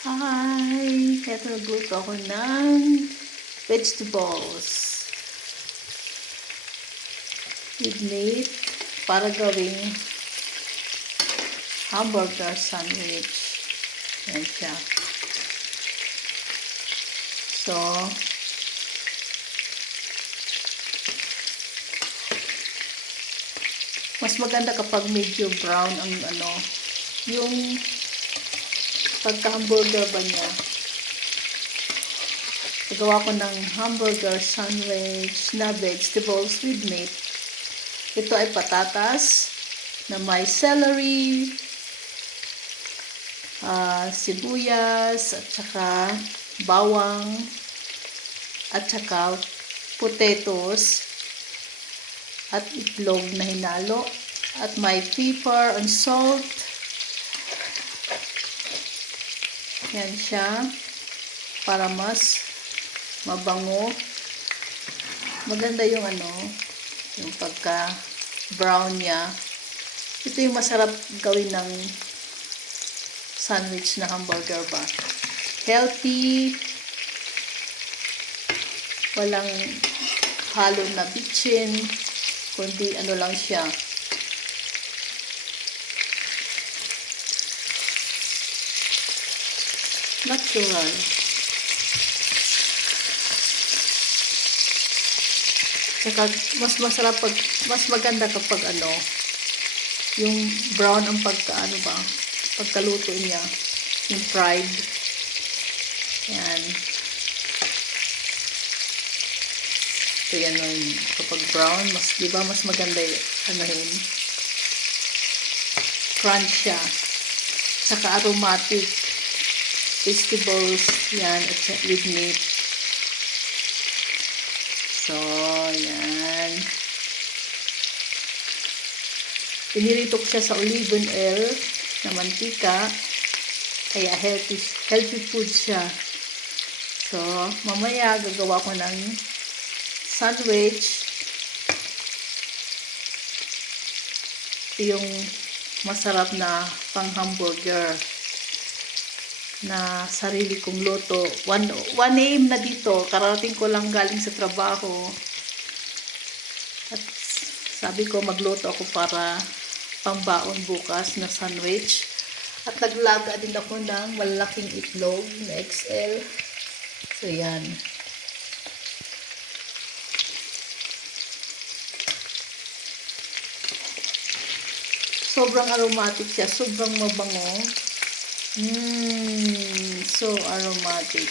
Hi! Ito nagluto ako ng vegetables with meat para gawing hamburger sandwich. Yan siya. So, mas maganda kapag medyo brown ang yung pagka-hamburger ba niya. Nagawa ko ng hamburger sandwich na vegetables with meat. Ito ay patatas na may celery, sibuyas, at saka bawang, at saka potatoes, at itlog na hinalo, at may pepper and salt. Yan siya, para mas mabango. Maganda yung yung pagka brown niya. Ito yung masarap gawin ng sandwich na hamburger ba. Healthy, walang halo na bitchin, kundi lang siya. Natural. Saka mas masarap mas maganda kapag yung brown ang pagkaluto niya, yung fried. Yan. So yan kapag brown, mas maganda yung crunch siya. Saka aromatic vegetables yan at with meat. So, yan. Pinirito ko siya sa olive oil na mantika. Kaya healthy food siya. So, mamaya gagawa ko ng sandwich. Ito yung masarap na pang-hamburger na sarili kong luto. 1 AM na dito. Karating ko lang galing sa trabaho. At sabi ko magluto ako para pambaon bukas na sandwich. At naglaga din ako ng malaking itlog na XL. So yan. Sobrang aromatic siya. Sobrang mabango. So aromatic.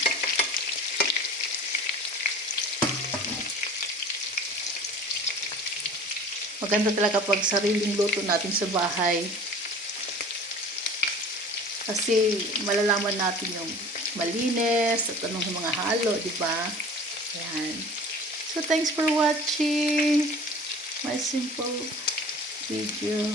Maganda talaga pag sariling luto natin sa bahay. Kasi malalaman natin yung malinis at anong mga halo, di ba? Yan. So thanks for watching my simple video.